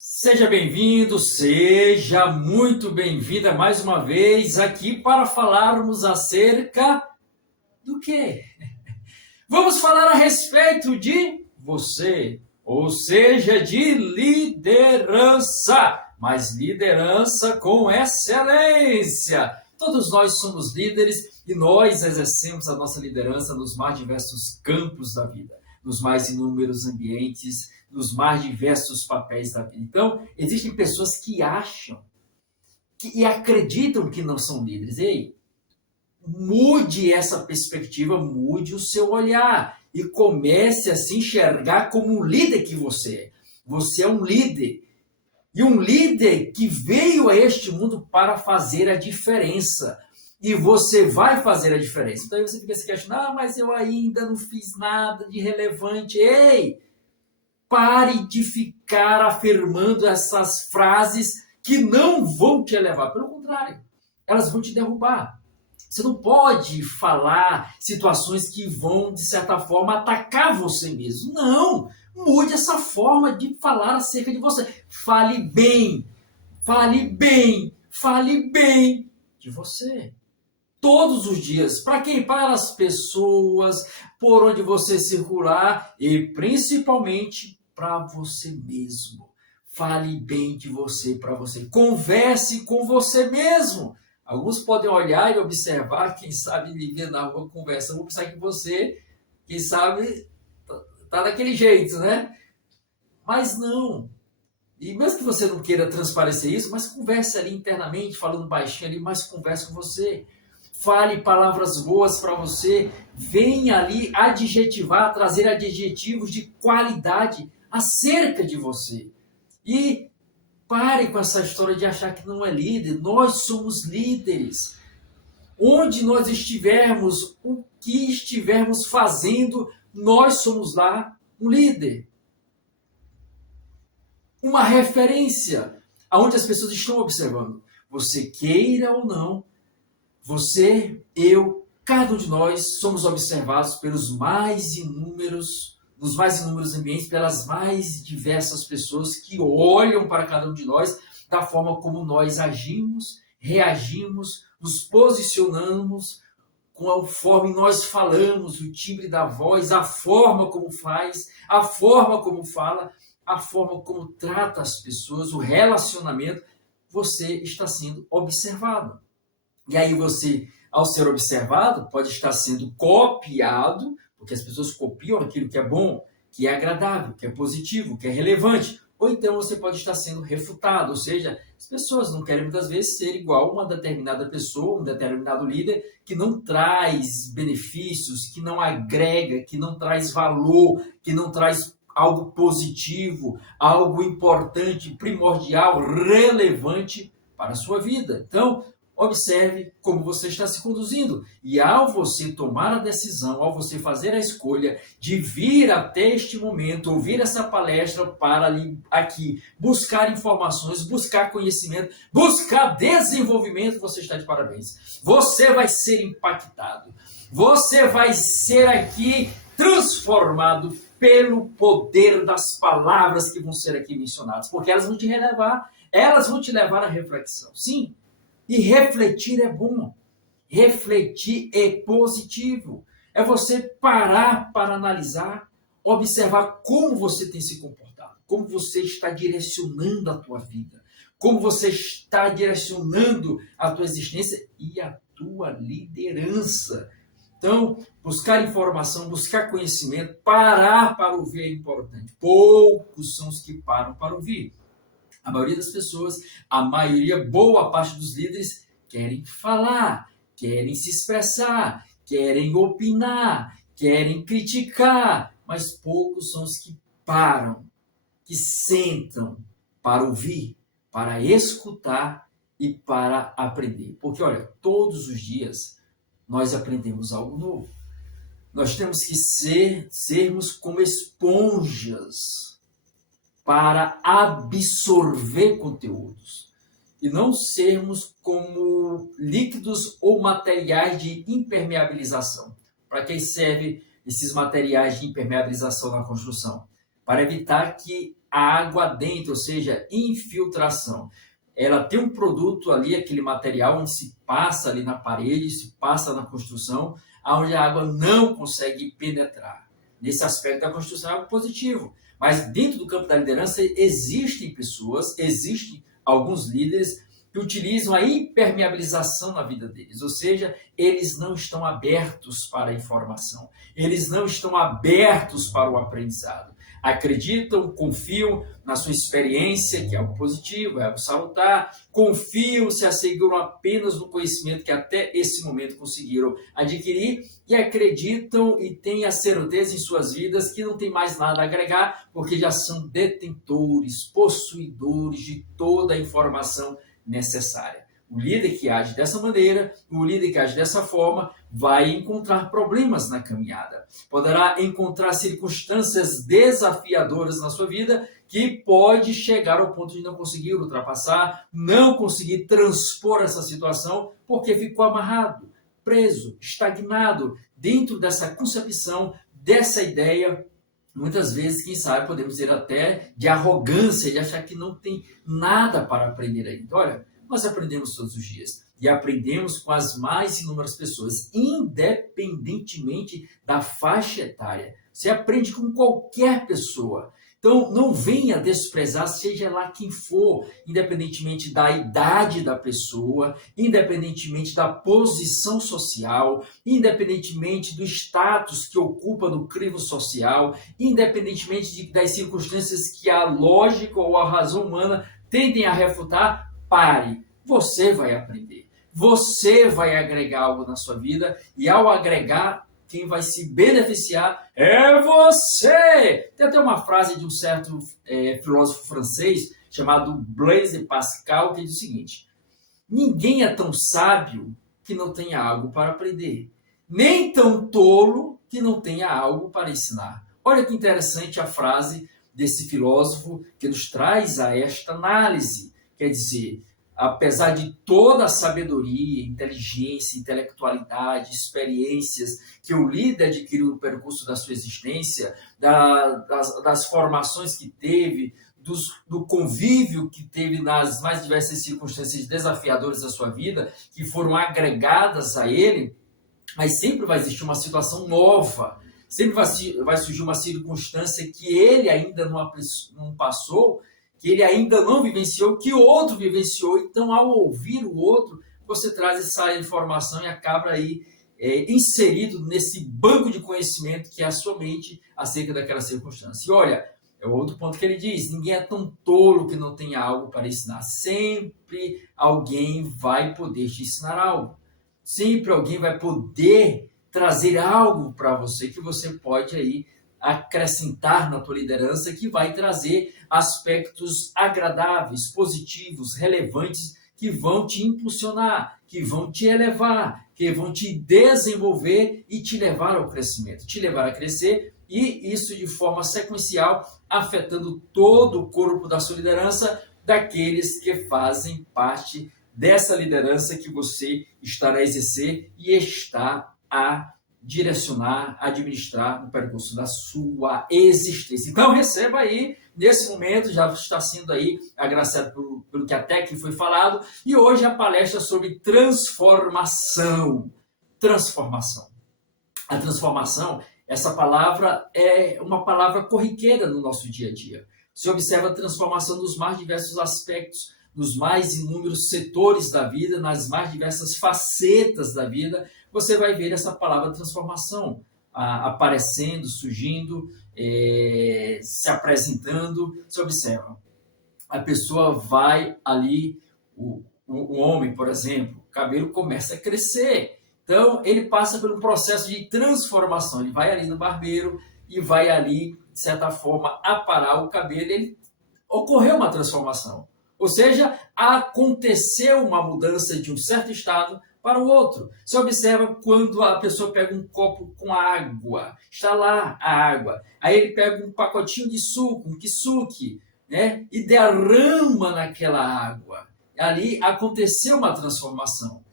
Seja bem-vindo, seja muito bem-vinda mais uma vez aqui para falarmos acerca do quê? Vamos falar a respeito de você, ou seja, de liderança, mas liderança com excelência. Todos nós somos líderes e nós exercemos a nossa liderança nos mais diversos campos da vida, nos mais inúmeros ambientes, nos mais diversos papéis da vida. Então, existem pessoas que acham e acreditam que não são líderes. Ei, mude essa perspectiva, mude o seu olhar e comece a se enxergar como um líder que você é. Você é um líder. E um líder que veio a este mundo para fazer a diferença. E você vai fazer a diferença. Então aí você fica se questionando, mas eu ainda não fiz nada de relevante. Ei, pare de ficar afirmando essas frases que não vão te elevar. Pelo contrário, elas vão te derrubar. Você não pode falar situações que vão, de certa forma, atacar você mesmo. Não! Mude essa forma de falar acerca de você. Fale bem, fale bem, fale bem de você. Todos os dias. Para quem? Para as pessoas, por onde você circular e principalmente para você mesmo. Fale bem de você para você. Converse com você mesmo. Alguns podem olhar e observar, quem sabe me ver na rua conversando, vou pensar que você, quem sabe, tá daquele jeito, né? Mas não. E mesmo que você não queira transparecer isso, mas converse ali internamente, falando baixinho ali, mas converse com você. Fale palavras boas para você. Venha ali adjetivar, trazer adjetivos de qualidade acerca de você. E pare com essa história de achar que não é líder. Nós somos líderes. Onde nós estivermos, o que estivermos fazendo, nós somos lá um líder. Uma referência aonde as pessoas estão observando. Você queira ou não, você, eu, cada um de nós somos observados pelos nos mais inúmeros ambientes, pelas mais diversas pessoas que olham para cada um de nós da forma como nós agimos, reagimos, nos posicionamos, com a forma em nós falamos, o timbre da voz, a forma como faz, a forma como fala, a forma como trata as pessoas, o relacionamento, você está sendo observado. E aí você, ao ser observado, pode estar sendo copiado, porque as pessoas copiam aquilo que é bom, que é agradável, que é positivo, que é relevante. Ou então você pode estar sendo refutado, ou seja, as pessoas não querem muitas vezes ser igual a uma determinada pessoa, um determinado líder que não traz benefícios, que não agrega, que não traz valor, que não traz algo positivo, algo importante, primordial, relevante para a sua vida. Então, observe como você está se conduzindo. E ao você tomar a decisão, ao você fazer a escolha de vir até este momento, ouvir essa palestra para aqui buscar informações, buscar conhecimento, buscar desenvolvimento, você está de parabéns. Você vai ser impactado. Você vai ser aqui transformado pelo poder das palavras que vão ser aqui mencionadas, porque elas vão te relevar, elas vão te levar à reflexão. Sim. E refletir é bom, refletir é positivo. É você parar para analisar, observar como você tem se comportado, como você está direcionando a tua vida, como você está direcionando a tua existência e a tua liderança. Então, buscar informação, buscar conhecimento, parar para ouvir é importante. Poucos são os que param para ouvir. A maioria das pessoas, a maioria, boa parte dos líderes, querem falar, querem se expressar, querem opinar, querem criticar, mas poucos são os que param, que sentam para ouvir, para escutar e para aprender. Porque, olha, todos os dias nós aprendemos algo novo. Nós temos que sermos como esponjas para absorver conteúdos e não sermos como líquidos ou materiais de impermeabilização. Para que servem esses materiais de impermeabilização na construção? Para evitar que água dentro, ou seja, infiltração. Ela tem um produto ali, aquele material onde se passa ali na parede, se passa na construção, onde a água não consegue penetrar. Nesse aspecto, a construção é algo positivo. Mas dentro do campo da liderança existem pessoas, existem alguns líderes que utilizam a impermeabilização na vida deles, ou seja, eles não estão abertos para a informação, eles não estão abertos para o aprendizado. Acreditam, confiam na sua experiência, que é algo positivo, é algo salutar, confiam, se asseguram apenas no conhecimento que até esse momento conseguiram adquirir e acreditam e têm a certeza em suas vidas que não tem mais nada a agregar, porque já são detentores, possuidores de toda a informação necessária. O líder que age dessa maneira, o líder que age dessa forma, vai encontrar problemas na caminhada. Poderá encontrar circunstâncias desafiadoras na sua vida que pode chegar ao ponto de não conseguir ultrapassar, não conseguir transpor essa situação porque ficou amarrado, preso, estagnado dentro dessa concepção, dessa ideia. Muitas vezes, quem sabe, podemos dizer até de arrogância, de achar que não tem nada para aprender ainda. Olha, nós aprendemos todos os dias e aprendemos com as mais inúmeras pessoas, independentemente da faixa etária. Você aprende com qualquer pessoa. Então, não venha desprezar, seja lá quem for, independentemente da idade da pessoa, independentemente da posição social, independentemente do status que ocupa no crivo social, independentemente das circunstâncias que a lógica ou a razão humana tentem a refutar. Pare, você vai aprender, você vai agregar algo na sua vida e ao agregar, quem vai se beneficiar é você. Tem até uma frase de um certo filósofo francês chamado Blaise Pascal que diz o seguinte: ninguém é tão sábio que não tenha algo para aprender, nem tão tolo que não tenha algo para ensinar. Olha que interessante a frase desse filósofo que nos traz a esta análise. Quer dizer, apesar de toda a sabedoria, inteligência, intelectualidade, experiências que o líder adquiriu no percurso da sua existência, das formações que teve, do convívio que teve nas mais diversas circunstâncias desafiadoras da sua vida, que foram agregadas a ele, mas sempre vai existir uma situação nova, sempre vai surgir uma circunstância que ele ainda não passou, que ele ainda não vivenciou, que o outro vivenciou. Então, ao ouvir o outro, você traz essa informação e acaba aí inserido nesse banco de conhecimento que é a sua mente acerca daquela circunstância. E olha, é o outro ponto que ele diz: ninguém é tão tolo que não tenha algo para ensinar. Sempre alguém vai poder te ensinar algo. Sempre alguém vai poder trazer algo para você que você pode aí acrescentar na tua liderança, que vai trazer aspectos agradáveis, positivos, relevantes, que vão te impulsionar, que vão te elevar, que vão te desenvolver e te levar ao crescimento, te levar a crescer, e isso de forma sequencial, afetando todo o corpo da sua liderança, daqueles que fazem parte dessa liderança que você estará a exercer e está a direcionar, administrar no percurso da sua existência. Então receba aí, nesse momento, já está sendo aí agraciado pelo que até aqui foi falado, e hoje a palestra sobre transformação. Transformação. A transformação, essa palavra é uma palavra corriqueira no nosso dia a dia. Você observa a transformação nos mais diversos aspectos, nos mais inúmeros setores da vida, nas mais diversas facetas da vida, você vai ver essa palavra transformação aparecendo, surgindo, se apresentando. Você observa, a pessoa vai ali, o homem, por exemplo, o cabelo começa a crescer. Então, ele passa por um processo de transformação. Ele vai ali no barbeiro e vai ali, de certa forma, aparar o cabelo. Ele ocorreu uma transformação. Ou seja, aconteceu uma mudança de um certo estado para o outro. Você observa quando a pessoa pega um copo com água, está lá a água, aí ele pega um pacotinho de suco, um kisuke, né, e derrama naquela água. Ali aconteceu uma transformação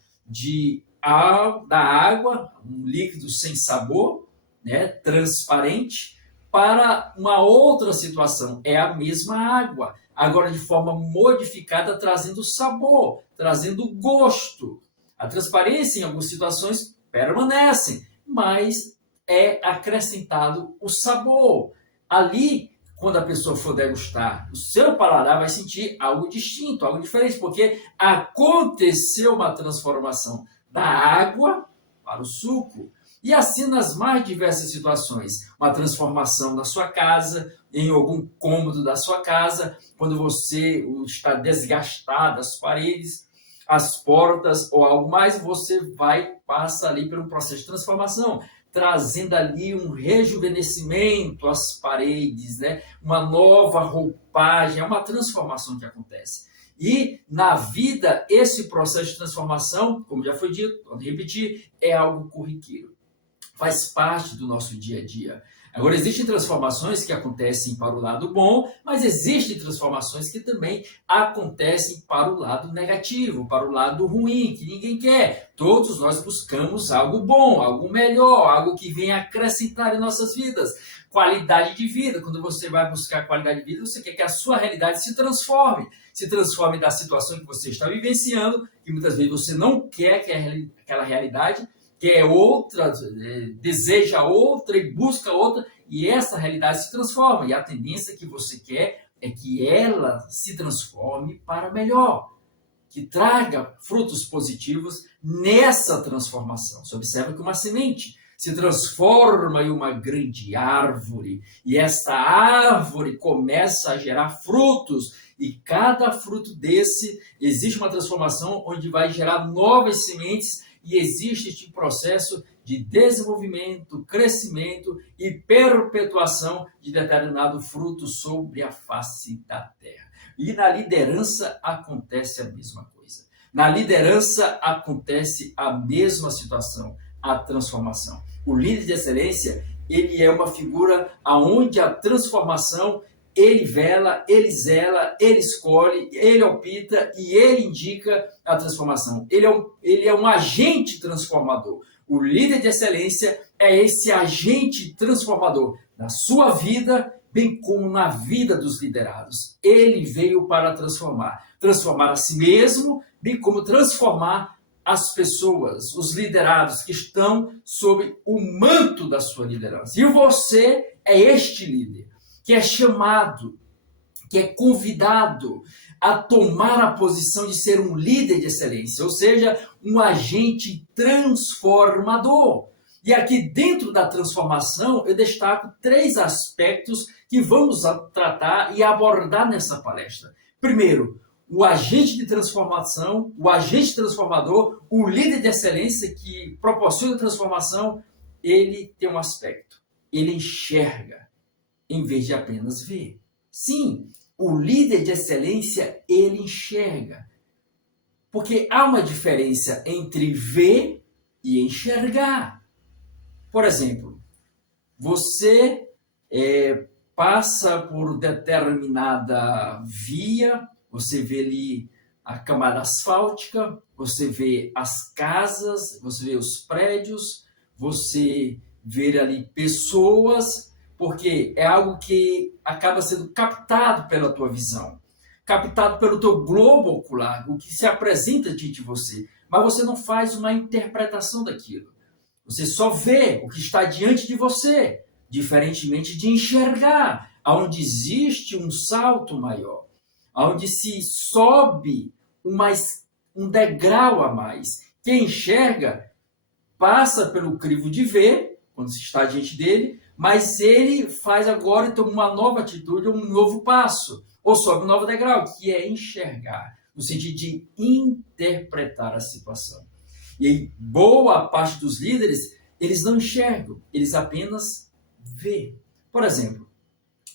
da água, um líquido sem sabor, né, transparente, para uma outra situação. É a mesma água, agora de forma modificada, trazendo sabor, trazendo gosto. A transparência, em algumas situações, permanece, mas é acrescentado o sabor. Ali, quando a pessoa for degustar, o seu paladar vai sentir algo distinto, algo diferente, porque aconteceu uma transformação da água para o suco. E assim nas mais diversas situações, uma transformação na sua casa, em algum cômodo da sua casa, quando você está desgastado, as paredes, as portas ou algo mais, você passa ali por um processo de transformação, trazendo ali um rejuvenescimento às paredes, né? Uma nova roupagem, é uma transformação que acontece. E na vida, esse processo de transformação, como já foi dito, vou repetir, é algo corriqueiro. Faz parte do nosso dia a dia. Agora, existem transformações que acontecem para o lado bom, mas existem transformações que também acontecem para o lado negativo, para o lado ruim, que ninguém quer. Todos nós buscamos algo bom, algo melhor, algo que venha acrescentar em nossas vidas. Qualidade de vida. Quando você vai buscar qualidade de vida, você quer que a sua realidade se transforme da situação que você está vivenciando, que muitas vezes você não quer que aquela realidade, quer outra, deseja outra e busca outra, e essa realidade se transforma. E a tendência que você quer é que ela se transforme para melhor, que traga frutos positivos nessa transformação. Você observa que uma semente se transforma em uma grande árvore, e essa árvore começa a gerar frutos, e cada fruto desse existe uma transformação onde vai gerar novas sementes. E existe este processo de desenvolvimento, crescimento e perpetuação de determinado fruto sobre a face da terra. E na liderança acontece a mesma coisa. Na liderança acontece a mesma situação, a transformação. O líder de excelência, ele é uma figura onde a transformação, ele vela, ele zela, ele escolhe, ele opta e ele indica a transformação. Ele é um agente transformador. O líder de excelência é esse agente transformador na sua vida, bem como na vida dos liderados. Ele veio para transformar a si mesmo, bem como transformar as pessoas, os liderados que estão sob o manto da sua liderança. E você é este líder, que é chamado, que é convidado a tomar a posição de ser um líder de excelência, ou seja, um agente transformador. E aqui dentro da transformação eu destaco 3 aspectos que vamos tratar e abordar nessa palestra. Primeiro, o agente de transformação, o agente transformador, o líder de excelência que proporciona transformação, ele tem um aspecto, ele enxerga em vez de apenas ver. Sim, o líder de excelência, ele enxerga. Porque há uma diferença entre ver e enxergar. Por exemplo, você passa por determinada via, você vê ali a camada asfáltica, você vê as casas, você vê os prédios, você vê ali pessoas, porque é algo que acaba sendo captado pela tua visão, captado pelo teu globo ocular, o que se apresenta diante de você, mas você não faz uma interpretação daquilo. Você só vê o que está diante de você, diferentemente de enxergar, onde existe um salto maior, onde se sobe um degrau a mais. Quem enxerga passa pelo crivo de ver, quando se está diante dele, mas ele faz agora então uma nova atitude, um novo passo, ou sobe um novo degrau, que é enxergar, no sentido de interpretar a situação. E aí, boa parte dos líderes, eles não enxergam, eles apenas veem. Por exemplo,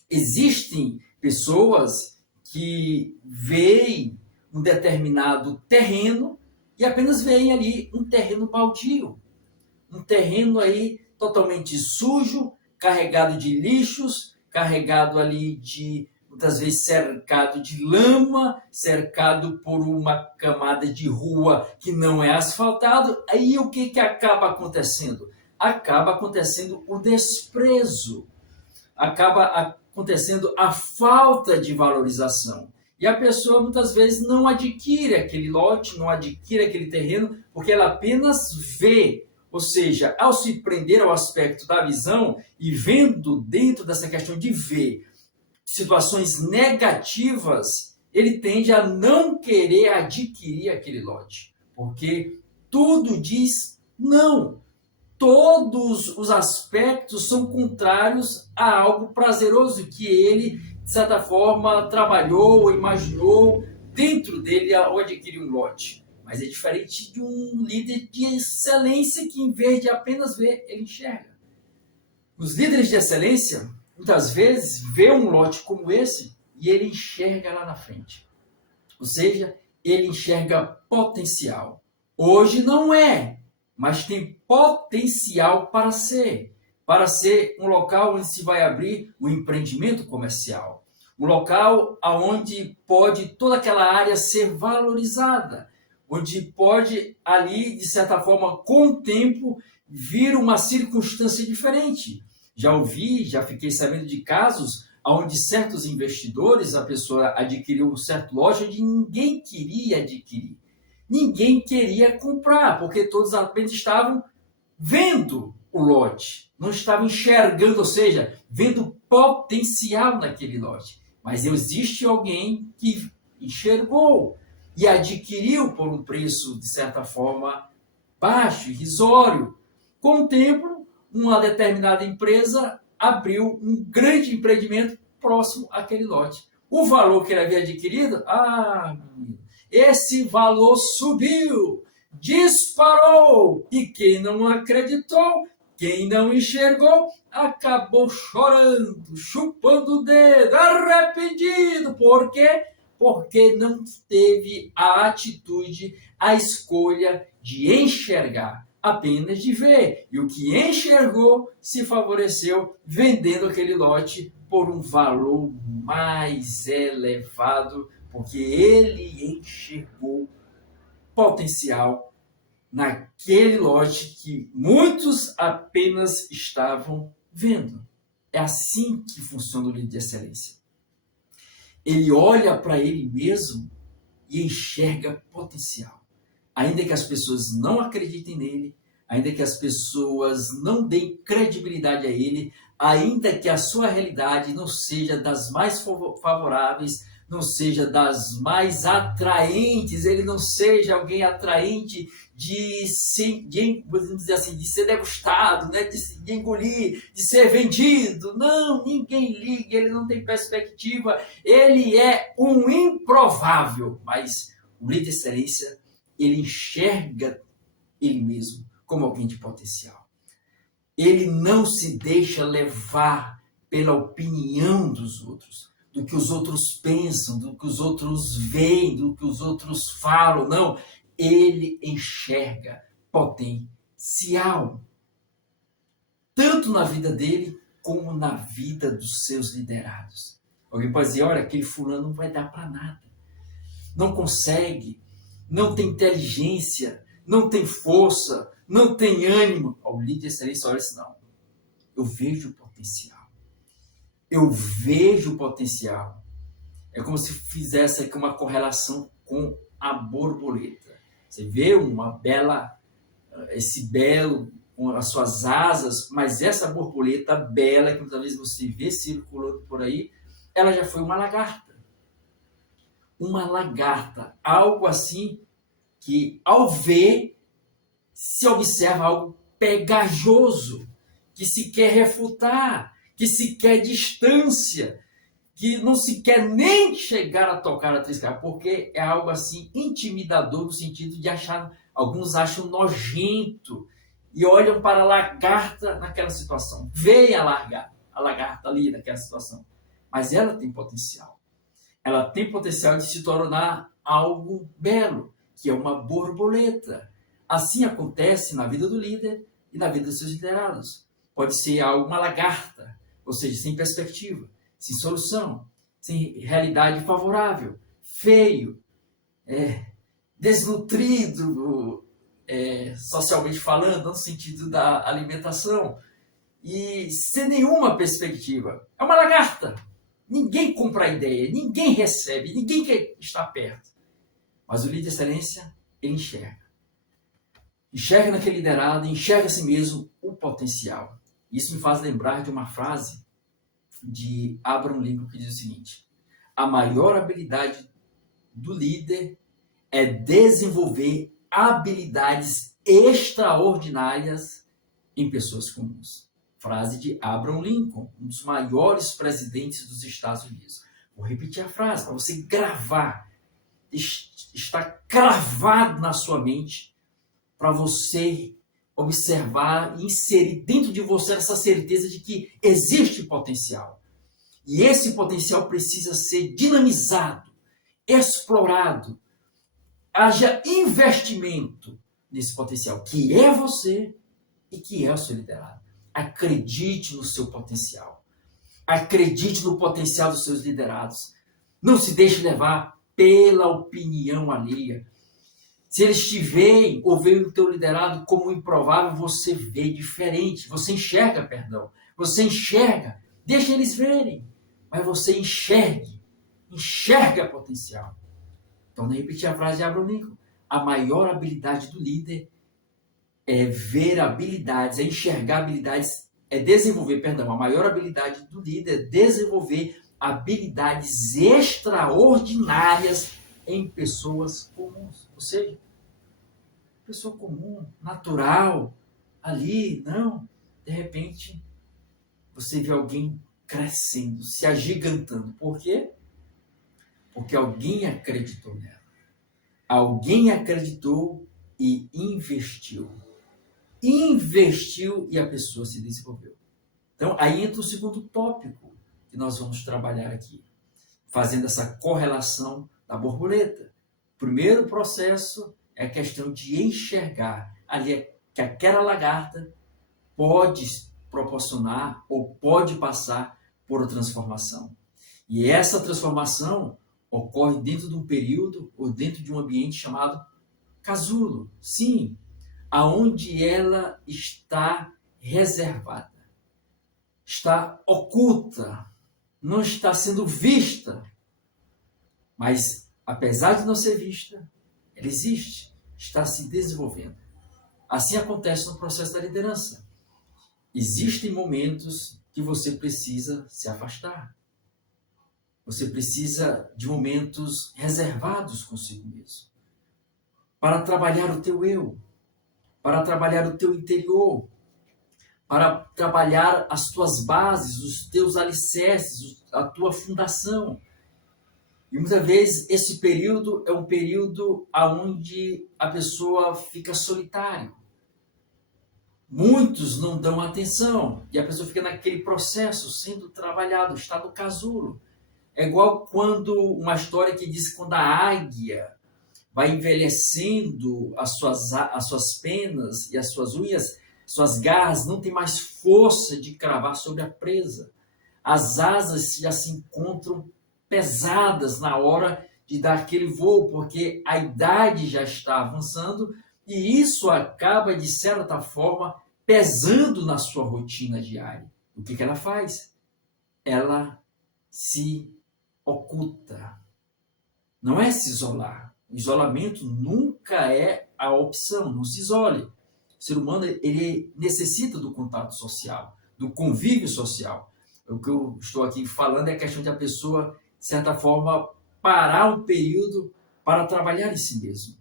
existem pessoas que veem um determinado terreno e apenas veem ali um terreno baldio, um terreno aí totalmente sujo, carregado de lixos, carregado ali de, muitas vezes, cercado de lama, cercado por uma camada de rua que não é asfaltado. Aí o que acaba acontecendo? Acaba acontecendo o desprezo. acaba acontecendo a falta de valorização. E a pessoa muitas vezes não adquire aquele lote, não adquire aquele terreno, porque ela apenas vê. Ou seja, ao se prender ao aspecto da visão e vendo dentro dessa questão de ver situações negativas, ele tende a não querer adquirir aquele lote. Porque tudo diz não. Todos os aspectos são contrários a algo prazeroso que ele, de certa forma, trabalhou ou imaginou dentro dele ao adquirir um lote. Mas é diferente de um líder de excelência que, em vez de apenas ver, ele enxerga. Os líderes de excelência, muitas vezes, vê um lote como esse e ele enxerga lá na frente. Ou seja, ele enxerga potencial. Hoje não é, mas tem potencial para ser um local onde se vai abrir um empreendimento comercial, um local onde pode toda aquela área ser valorizada, onde pode ali, de certa forma, com o tempo, vir uma circunstância diferente. Já fiquei sabendo de casos onde certos investidores, a pessoa adquiriu um certo lote onde ninguém queria adquirir. Ninguém queria comprar, porque todos apenas estavam vendo o lote, não estavam enxergando, ou seja, vendo potencial naquele lote. Mas existe alguém que enxergou e adquiriu por um preço, de certa forma, baixo, irrisório. Com o tempo, uma determinada empresa abriu um grande empreendimento próximo àquele lote. O valor que ele havia adquirido, esse valor subiu, disparou, e quem não acreditou, quem não enxergou, acabou chorando, chupando o dedo, arrependido. Por quê? Porque não teve a atitude, a escolha de enxergar, apenas de ver. E o que enxergou se favoreceu vendendo aquele lote por um valor mais elevado, porque ele enxergou potencial naquele lote que muitos apenas estavam vendo. É assim que funciona o líder de excelência. Ele olha para ele mesmo e enxerga potencial. Ainda que as pessoas não acreditem nele, ainda que as pessoas não deem credibilidade a ele, ainda que a sua realidade não seja das mais favoráveis, não seja das mais atraentes, ele não seja alguém atraente vamos dizer assim, de ser degustado, né? de engolir, de ser vendido. Não, ninguém liga, ele não tem perspectiva, ele é um improvável. Mas o líder de excelência, ele enxerga ele mesmo como alguém de potencial. Ele não se deixa levar pela opinião dos outros, do que os outros pensam, do que os outros veem, do que os outros falam. Não, ele enxerga potencial, tanto na vida dele, como na vida dos seus liderados. Alguém pode dizer, olha, aquele fulano não vai dar para nada, não consegue, não tem inteligência, não tem força, não tem ânimo. O líder de excelência olha assim, não, eu vejo potencial. Eu vejo potencial. É como se fizesse aqui uma correlação com a borboleta. Você vê esse belo com as suas asas, mas essa borboleta bela que muitas vezes você vê circulando por aí, ela já foi uma lagarta. Uma lagarta, algo assim que ao ver se observa algo pegajoso, que se quer refutar, que se quer distância, que não se quer nem chegar a tocar, a triscar, porque é algo assim intimidador no sentido de achar, alguns acham nojento e olham para a lagarta naquela situação. Veem a lagarta ali naquela situação, mas ela tem potencial. Ela tem potencial de se tornar algo belo, que é uma borboleta. Assim acontece na vida do líder e na vida dos seus liderados. Pode ser uma lagarta, ou seja, sem perspectiva, sem solução, sem realidade favorável, feio, desnutrido, socialmente falando, no sentido da alimentação. e sem nenhuma perspectiva. É uma lagarta. Ninguém compra a ideia, ninguém recebe, ninguém quer estar perto. Mas o líder de excelência, ele enxerga. Enxerga naquele liderado, enxerga a si mesmo o potencial. Isso me faz lembrar de uma frase de Abraham Lincoln que diz o seguinte: a maior habilidade do líder é desenvolver habilidades extraordinárias em pessoas comuns. Frase de Abraham Lincoln, um dos maiores presidentes dos Estados Unidos. Vou repetir a frase para você gravar. Está cravado na sua mente para você observar e inserir dentro de você essa certeza de que existe potencial. E esse potencial precisa ser dinamizado, explorado. Haja investimento nesse potencial, que é você e que é o seu liderado. Acredite no seu potencial. Acredite no potencial dos seus liderados. Não se deixe levar pela opinião alheia. Se eles te veem ou veem o teu liderado como improvável, você vê diferente. Você enxerga, perdão. Você enxerga. Deixa eles verem. Mas você enxerga potencial. Então, não repetir a frase de Abraham Lincoln. A maior habilidade do líder é ver habilidades, é enxergar habilidades, é desenvolver, perdão, a maior habilidade do líder é desenvolver habilidades extraordinárias em pessoas comuns. Ou seja, pessoa comum, natural, ali, não. De repente, você vê alguém crescendo, se agigantando. Por quê? Porque alguém acreditou nela. Alguém acreditou e investiu. Investiu e a pessoa se desenvolveu. Então, aí entra o segundo tópico que nós vamos trabalhar aqui, fazendo essa correlação da borboleta. O primeiro processo é a questão de enxergar ali que aquela lagarta pode proporcionar ou pode passar por uma transformação. E essa transformação ocorre dentro de um período ou dentro de um ambiente chamado casulo. Sim, aonde ela está reservada, está oculta, não está sendo vista. Mas, apesar de não ser vista, ela existe, está se desenvolvendo. Assim acontece no processo da liderança. Existem momentos que você precisa se afastar. Você precisa de momentos reservados consigo mesmo, para trabalhar o teu eu, para trabalhar o teu interior, para trabalhar as tuas bases, os teus alicerces, a tua fundação. E muitas vezes esse período é um período onde a pessoa fica solitária. Muitos não dão atenção e a pessoa fica naquele processo sendo trabalhado, está no casulo. É igual quando uma história que diz que quando a águia vai envelhecendo as suas penas e as suas unhas, suas garras não tem mais força de cravar sobre a presa. As asas já se encontram pesadas na hora de dar aquele voo, porque a idade já está avançando e isso acaba, de certa forma, pesando na sua rotina diária. O que ela faz? Ela se oculta. Não é se isolar. O isolamento nunca é a opção, não se isole. O ser humano ele necessita do contato social, do convívio social. O que eu estou aqui falando é a questão de a pessoa, de certa forma, parar um período para trabalhar em si mesmo,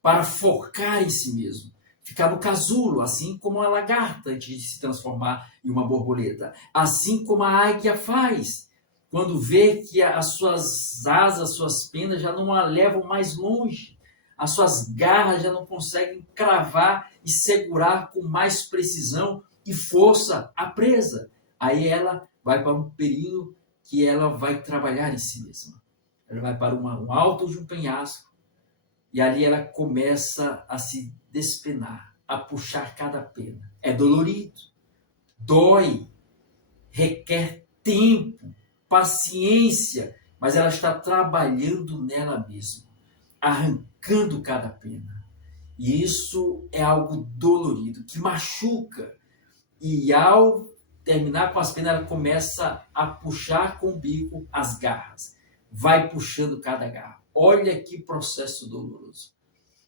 para focar em si mesmo, ficar no casulo, assim como a lagarta antes de se transformar em uma borboleta, assim como a águia faz, quando vê que as suas asas, as suas penas já não a levam mais longe, as suas garras já não conseguem cravar e segurar com mais precisão e força a presa. Aí ela vai para um período que ela vai trabalhar em si mesma. Ela vai para um alto de um penhasco e ali ela começa a se despenar, a puxar cada pena. É dolorido, dói, requer tempo, paciência, mas ela está trabalhando nela mesma, arrancando cada pena. E isso é algo dolorido, que machuca. e ao terminar com as penas, ela começa a puxar com o bico as garras. Vai puxando cada garra. Olha que processo doloroso.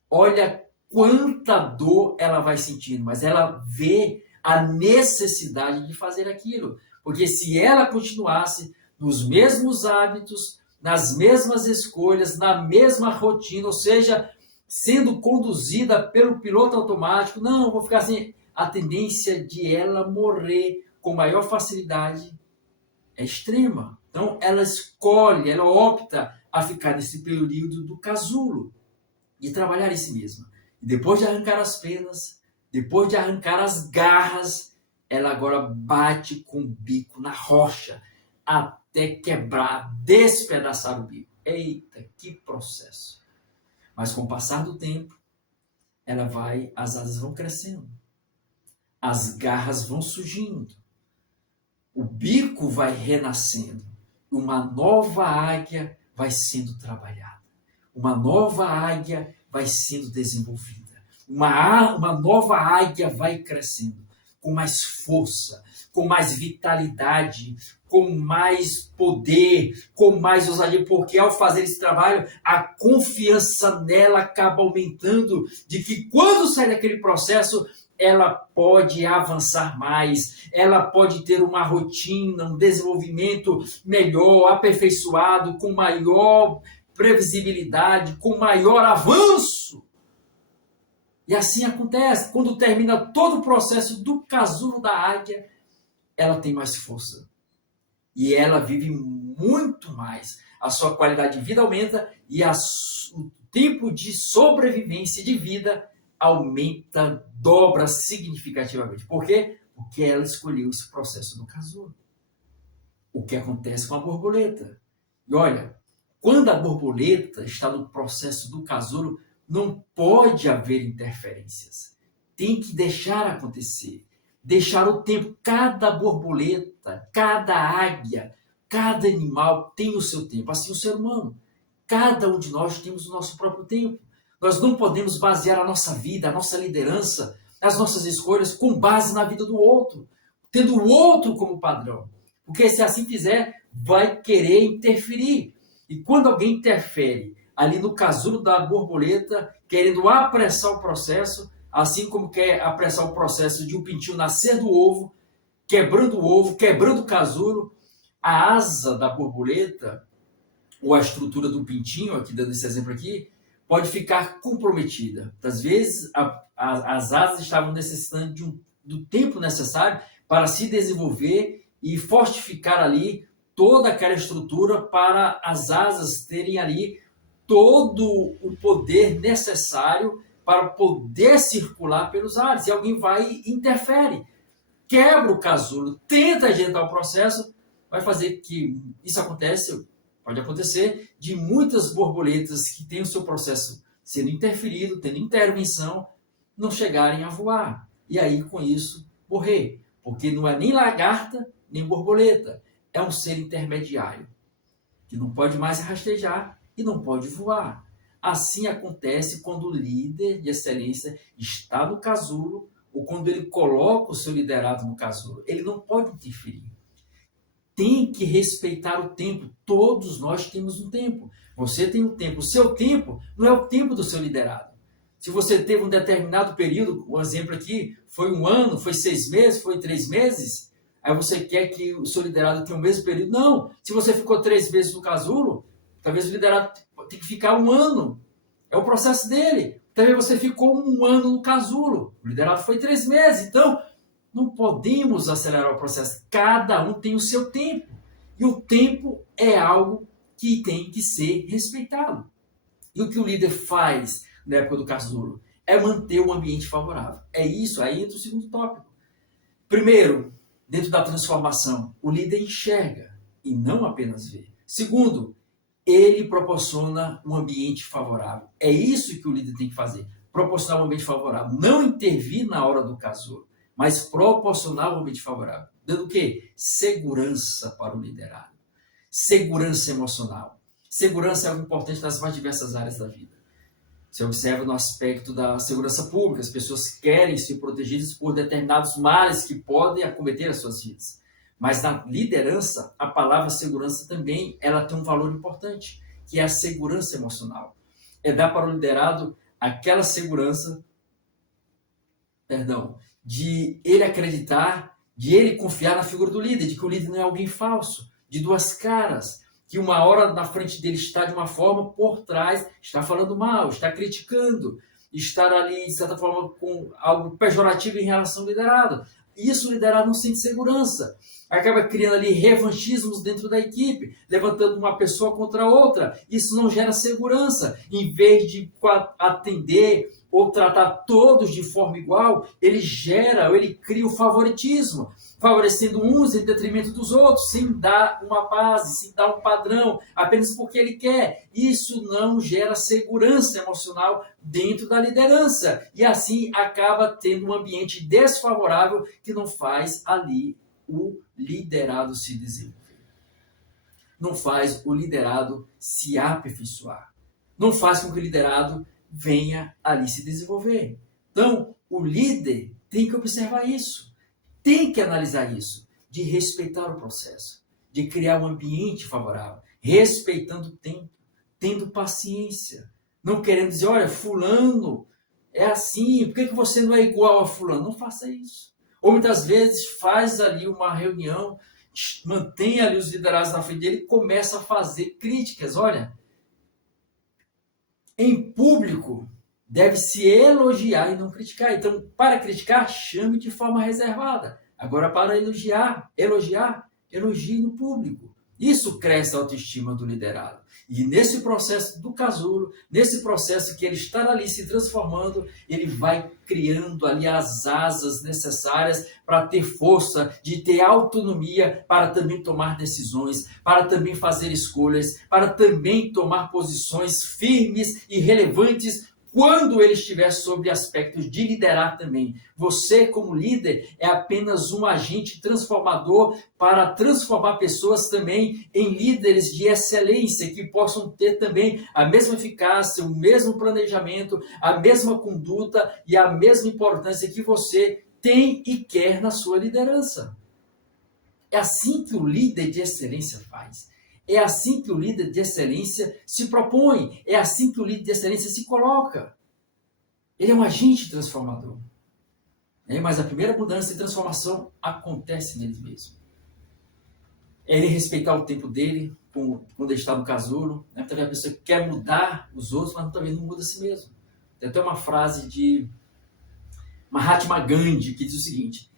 Olha quanta dor ela vai sentindo, mas ela vê a necessidade de fazer aquilo. Porque se ela continuasse nos mesmos hábitos, nas mesmas escolhas, na mesma rotina, ou seja, sendo conduzida pelo piloto automático, não, vou ficar assim, a tendência de ela morrer com maior facilidade é extrema. Então, ela escolhe, ela opta a ficar nesse período do casulo, de trabalhar em si mesma. E depois de arrancar as penas, depois de arrancar as garras, ela agora bate com o bico na rocha, até quebrar, despedaçar o bico. Eita, que processo! Mas com o passar do tempo, as asas vão crescendo, as garras vão surgindo, o bico vai renascendo, uma nova águia vai sendo trabalhada, uma nova águia vai sendo desenvolvida, uma nova águia vai crescendo, com mais força, com mais vitalidade, com mais poder, com mais ousadia, porque ao fazer esse trabalho, a confiança nela acaba aumentando, de que quando sai daquele processo, ela pode avançar mais, ela pode ter uma rotina, um desenvolvimento melhor, aperfeiçoado, com maior previsibilidade, com maior avanço. E assim acontece, quando termina todo o processo do casulo da águia, ela tem mais força. E ela vive muito mais. A sua qualidade de vida aumenta e o tempo de sobrevivência de vida aumenta, dobra significativamente. Por quê? Porque ela escolheu esse processo do casulo. O que acontece com a borboleta? E olha, quando a borboleta está no processo do casulo, não pode haver interferências. Tem que deixar acontecer. Deixar o tempo. Cada borboleta, cada águia, cada animal tem o seu tempo. Assim o ser humano. Cada um de nós temos o nosso próprio tempo. Nós não podemos basear a nossa vida, a nossa liderança, as nossas escolhas com base na vida do outro, tendo o outro como padrão. Porque se assim fizer, vai querer interferir. E quando alguém interfere ali no casulo da borboleta, querendo apressar o processo, assim como quer apressar o processo de um pintinho nascer do ovo, quebrando o casulo, a asa da borboleta, ou a estrutura do pintinho, aqui dando esse exemplo aqui, pode ficar comprometida. Às vezes, as asas estavam necessitando do tempo necessário para se desenvolver e fortificar ali toda aquela estrutura para as asas terem ali todo o poder necessário para poder circular pelos ares. E alguém vai e interfere, quebra o casulo, tenta adiantar o processo, vai fazer que isso pode acontecer de muitas borboletas que têm o seu processo sendo interferido, tendo intervenção, não chegarem a voar. E aí, com isso, morrer. Porque não é nem lagarta, nem borboleta. É um ser intermediário, que não pode mais rastejar e não pode voar. Assim acontece quando o líder de excelência está no casulo ou quando ele coloca o seu liderado no casulo. Ele não pode interferir. Tem que respeitar o tempo. Todos nós temos um tempo. Você tem um tempo. O seu tempo não é o tempo do seu liderado. Se você teve um determinado período, um exemplo aqui, foi 1 ano, foi 6 meses, foi 3 meses, aí você quer que o seu liderado tenha o mesmo período. Não. Se você ficou 3 meses no casulo, talvez o liderado tenha que ficar 1 ano. É o processo dele. Talvez você ficou 1 ano no casulo. O liderado foi 3 meses. Então, não podemos acelerar o processo. Cada um tem o seu tempo. E o tempo é algo que tem que ser respeitado. E o que o líder faz na época do casulo é manter o ambiente favorável. É isso, aí entra o segundo tópico. Primeiro, dentro da transformação, o líder enxerga e não apenas vê. Segundo, ele proporciona um ambiente favorável. É isso que o líder tem que fazer. Proporcionar um ambiente favorável. Não intervir na hora do casulo, mas proporcionar um ambiente favorável. Dando o quê? Segurança para o liderado. Segurança emocional. Segurança é algo importante nas mais diversas áreas da vida. Você observa no aspecto da segurança pública, as pessoas querem ser protegidas por determinados males que podem acometer as suas vidas. Mas na liderança, a palavra segurança também ela tem um valor importante, que é a segurança emocional. É dar para o liderado aquela segurança, de ele acreditar, de ele confiar na figura do líder, de que o líder não é alguém falso, de duas caras, que uma hora na frente dele está de uma forma, por trás está falando mal, está criticando, está ali, de certa forma, com algo pejorativo em relação ao liderado. Isso o liderado não sente segurança. Acaba criando ali revanchismos dentro da equipe, levantando uma pessoa contra a outra. Isso não gera segurança. Em vez de atender ou tratar todos de forma igual, ele cria o favoritismo, favorecendo uns em detrimento dos outros, sem dar uma base, sem dar um padrão, apenas porque ele quer. Isso não gera segurança emocional dentro da liderança. E assim acaba tendo um ambiente desfavorável que não faz ali o liderado se desenvolver. Não faz o liderado se aperfeiçoar. Não faz com que o liderado venha ali se desenvolver. Então, o líder tem que observar isso. Tem que analisar isso. De respeitar o processo. De criar um ambiente favorável. Respeitando o tempo. Tendo paciência. Não querendo dizer, olha, fulano é assim. Por que você não é igual a fulano? Não faça isso. Ou muitas vezes faz ali uma reunião, mantém ali os liderados na frente dele e começa a fazer críticas. Olha, em público deve-se elogiar e não criticar. Então, para criticar, chame de forma reservada. Agora, para elogie no público. Isso cresce a autoestima do liderado. E nesse processo do casulo, nesse processo que ele está ali se transformando, ele vai criando ali as asas necessárias para ter força, de ter autonomia para também tomar decisões, para também fazer escolhas, para também tomar posições firmes e relevantes quando ele estiver sobre aspectos de liderar também. Você, como líder, é apenas um agente transformador para transformar pessoas também em líderes de excelência, que possam ter também a mesma eficácia, o mesmo planejamento, a mesma conduta e a mesma importância que você tem e quer na sua liderança. É assim que o líder de excelência faz. É assim que o líder de excelência se propõe. É assim que o líder de excelência se coloca. Ele é um agente transformador. Mas a primeira mudança e transformação acontece nele mesmo. É ele respeitar o tempo dele, quando ele está no casulo. Também a pessoa que quer mudar os outros, mas também não muda a si mesmo. Tem até uma frase de Mahatma Gandhi que diz o seguinte: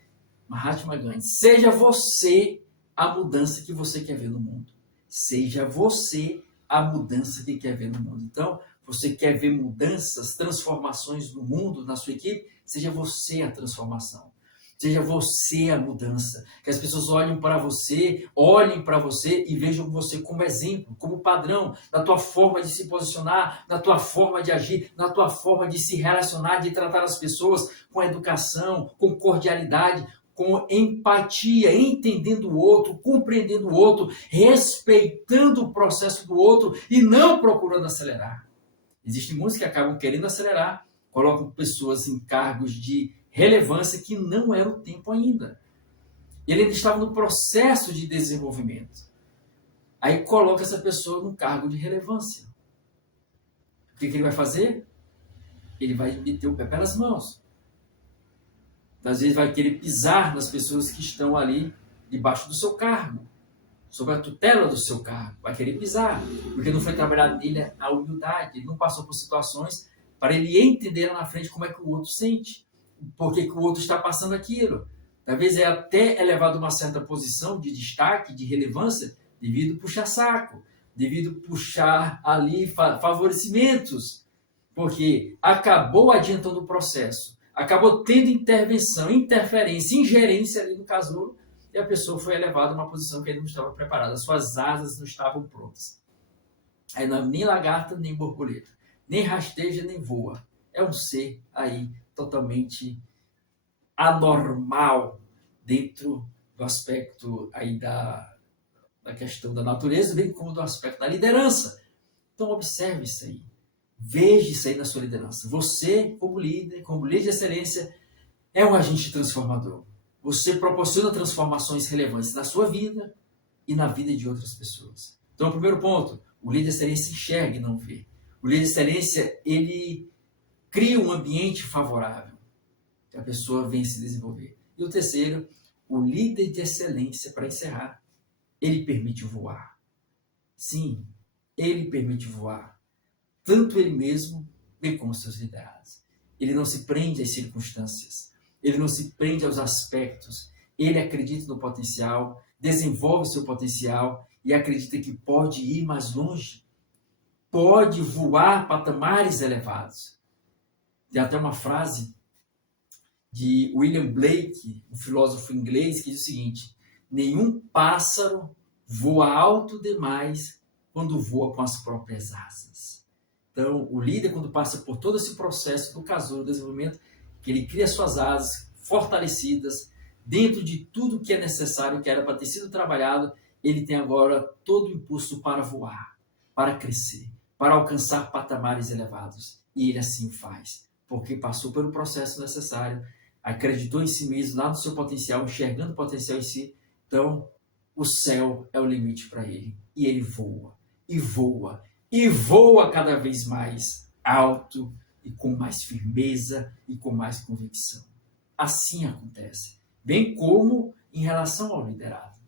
Mahatma Gandhi, seja você a mudança que você quer ver no mundo. Seja você a mudança que quer ver no mundo. Então, você quer ver mudanças, transformações no mundo, na sua equipe? Seja você a transformação. Seja você a mudança. Que as pessoas olhem para você e vejam você como exemplo, como padrão, na tua forma de se posicionar, na tua forma de agir, na tua forma de se relacionar, de tratar as pessoas com educação, com cordialidade, com empatia, entendendo o outro, compreendendo o outro, respeitando o processo do outro e não procurando acelerar. Existem muitos que acabam querendo acelerar, colocam pessoas em cargos de relevância que não era o tempo ainda. Ele ainda estava no processo de desenvolvimento. Aí coloca essa pessoa num cargo de relevância. O que ele vai fazer? Ele vai meter o pé pelas mãos. Às vezes vai querer pisar nas pessoas que estão ali debaixo do seu cargo, sob a tutela do seu cargo. Vai querer pisar, porque não foi trabalhado nele a humildade, ele não passou por situações para ele entender lá na frente como é que o outro sente, por que o outro está passando aquilo. Talvez é até elevado a uma certa posição de destaque, de relevância, devido a puxar-saco, devido a puxar ali favorecimentos, porque acabou adiantando o processo. Acabou tendo intervenção, interferência, ingerência ali no casulo, e a pessoa foi elevada a uma posição que ele não estava preparada, suas asas não estavam prontas. Aí não é nem lagarta, nem borboleta, nem rasteja, nem voa. É um ser aí totalmente anormal dentro do aspecto aí da questão da natureza, bem como do aspecto da liderança. Então observe isso aí. Veja isso aí na sua liderança. Você, como líder de excelência, é um agente transformador. Você proporciona transformações relevantes na sua vida e na vida de outras pessoas. Então, o primeiro ponto, o líder de excelência enxerga e não vê. O líder de excelência, ele cria um ambiente favorável que a pessoa venha se desenvolver. E o terceiro, o líder de excelência, para encerrar, ele permite voar. Sim, ele permite voar. Tanto ele mesmo, bem como seus liderados. Ele não se prende às circunstâncias. Ele não se prende aos aspectos. Ele acredita no potencial, desenvolve seu potencial e acredita que pode ir mais longe. Pode voar patamares elevados. Tem até uma frase de William Blake, um filósofo inglês, que diz o seguinte: nenhum pássaro voa alto demais quando voa com as próprias asas. Então, o líder, quando passa por todo esse processo do casulo, do desenvolvimento, que ele cria suas asas fortalecidas, dentro de tudo que é necessário, que era para ter sido trabalhado, ele tem agora todo o impulso para voar, para crescer, para alcançar patamares elevados. E ele assim faz, porque passou pelo processo necessário, acreditou em si mesmo, lá no seu potencial, enxergando o potencial em si. Então, o céu é o limite para ele. E ele voa, e voa, e voa cada vez mais alto, e com mais firmeza, e com mais convicção. Assim acontece. Bem como em relação ao liderado.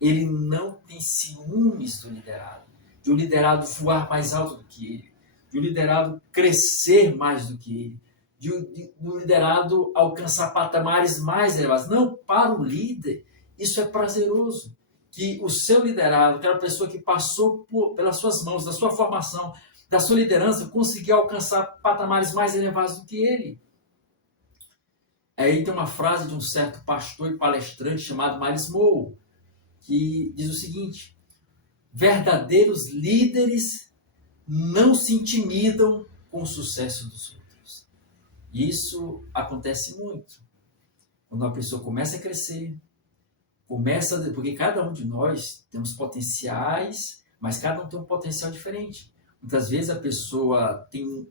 Ele não tem ciúmes do liderado. De o liderado voar mais alto do que ele. De o liderado crescer mais do que ele. Do liderado alcançar patamares mais elevados. Não, para o líder, isso é prazeroso. Que o seu liderado, aquela pessoa que passou pelas suas mãos, da sua formação, da sua liderança, conseguiu alcançar patamares mais elevados do que ele. Aí tem uma frase de um certo pastor e palestrante chamado Miles Moore, que diz o seguinte: verdadeiros líderes não se intimidam com o sucesso dos outros. Isso acontece muito. Quando a pessoa começa a crescer, porque cada um de nós temos potenciais, mas cada um tem um potencial diferente. Muitas vezes a pessoa tem um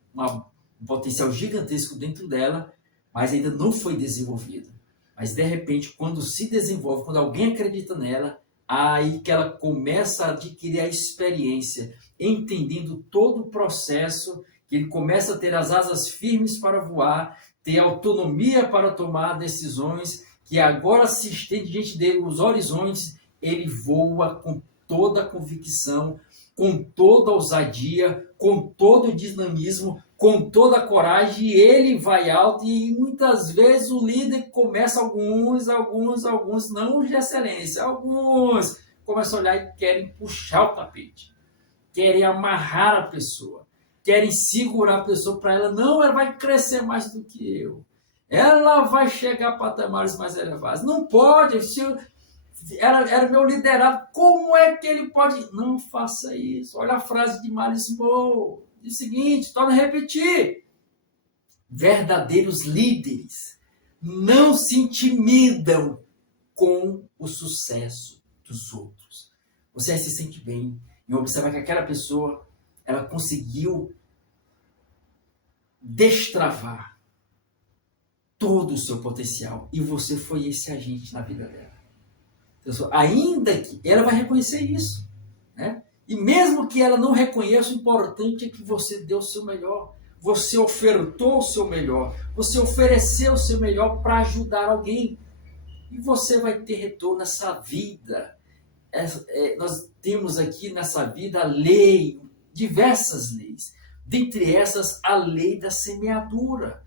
potencial gigantesco dentro dela, mas ainda não foi desenvolvido. Mas de repente, quando se desenvolve, quando alguém acredita nela, aí que ela começa a adquirir a experiência, entendendo todo o processo, que ele começa a ter as asas firmes para voar, ter autonomia para tomar decisões, que agora se estende diante dele os horizontes, ele voa com toda a convicção, com toda a ousadia, com todo o dinamismo, com toda a coragem, e ele vai alto, e muitas vezes o líder começa, alguns, não os de excelência, alguns começam a olhar e querem puxar o tapete, querem amarrar a pessoa, querem segurar a pessoa para ela, não, ela vai crescer mais do que eu, ela vai chegar a patamares mais elevados, não pode, se eu, era meu liderado, como é que ele pode? Não faça isso. Olha a frase de Miles Moore, diz o seguinte, torna a repetir: verdadeiros líderes não se intimidam com o sucesso dos outros. Você se sente bem em observar que aquela pessoa, ela conseguiu destravar todo o seu potencial, e você foi esse agente na vida dela. Ainda que ela vai reconhecer isso, né? E mesmo que ela não reconheça, o importante é que você deu o seu melhor, você ofertou o seu melhor, você ofereceu o seu melhor para ajudar alguém, e você vai ter retorno nessa vida. Nós temos aqui nessa vida a lei, diversas leis, dentre essas a lei da semeadura.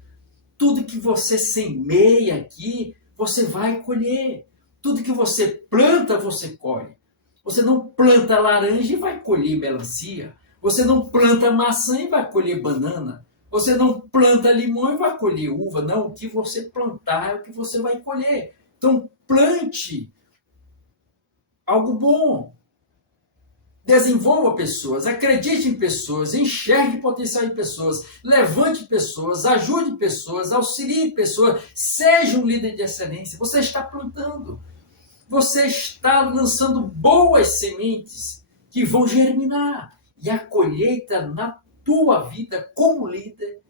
Tudo que você semeia aqui, você vai colher. Tudo que você planta, você colhe. Você não planta laranja e vai colher melancia. Você não planta maçã e vai colher banana. Você não planta limão e vai colher uva. Não, o que você plantar é o que você vai colher. Então, plante algo bom. Desenvolva pessoas, acredite em pessoas, enxergue potencial em pessoas, levante pessoas, ajude pessoas, auxilie pessoas, seja um líder de excelência. Você está plantando, você está lançando boas sementes que vão germinar, e a colheita tua vida como líder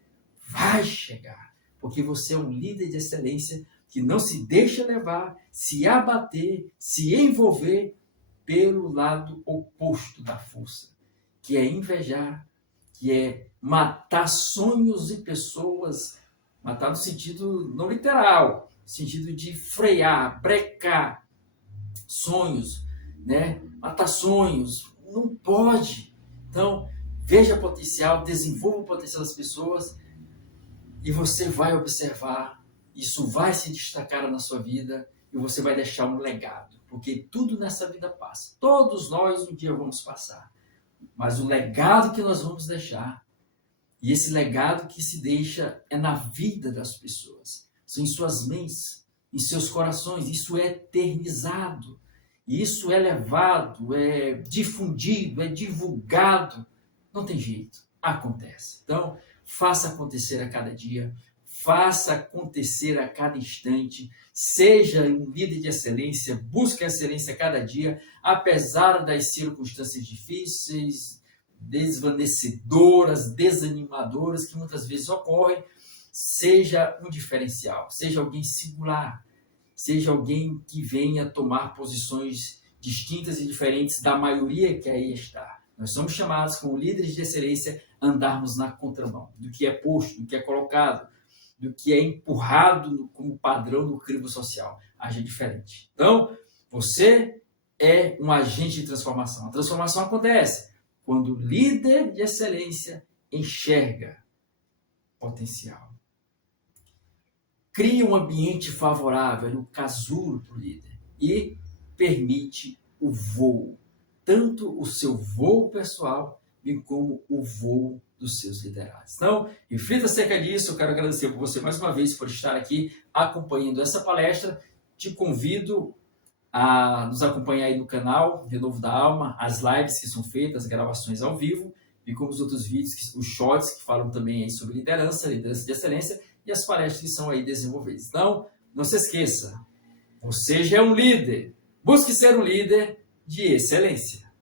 vai chegar. Porque você é um líder de excelência que não se deixa levar, se abater, se envolver pelo lado oposto da força, que é invejar, que é matar sonhos e pessoas, matar no sentido não literal, no sentido de frear, brecar sonhos, né? Matar sonhos, não pode. Então, veja potencial, desenvolva o potencial das pessoas e você vai observar, isso vai se destacar na sua vida e você vai deixar um legado, porque tudo nessa vida passa. Todos nós um dia vamos passar, mas o legado que nós vamos deixar, e esse legado que se deixa é na vida das pessoas, são em suas mentes, em seus corações, isso é eternizado, isso é levado, é difundido, é divulgado, não tem jeito, acontece. Então, faça acontecer a cada dia, faça acontecer a cada instante, seja um líder de excelência, busque a excelência a cada dia, apesar das circunstâncias difíceis, desvanecedoras, desanimadoras que muitas vezes ocorrem, seja um diferencial, seja alguém singular, seja alguém que venha tomar posições distintas e diferentes da maioria que aí está. Nós somos chamados como líderes de excelência a andarmos na contramão do que é posto, do que é colocado, do que é empurrado como padrão no crivo social. Agir diferente. Então, você é um agente de transformação. A transformação acontece quando o líder de excelência enxerga potencial. Cria um ambiente favorável, um casulo para o líder e permite o voo, tanto o seu voo pessoal, bem como o voo dos seus liderados. Então, reflita acerca disso. Eu quero agradecer por você mais uma vez por estar aqui acompanhando essa palestra. Te convido a nos acompanhar aí no canal Renovo da Alma, as lives que são feitas, as gravações ao vivo, e como os outros vídeos, os shorts que falam também aí sobre liderança de excelência, e as palestras que são aí desenvolvidas. Então, não se esqueça, você já é um líder. Busque ser um líder de excelência.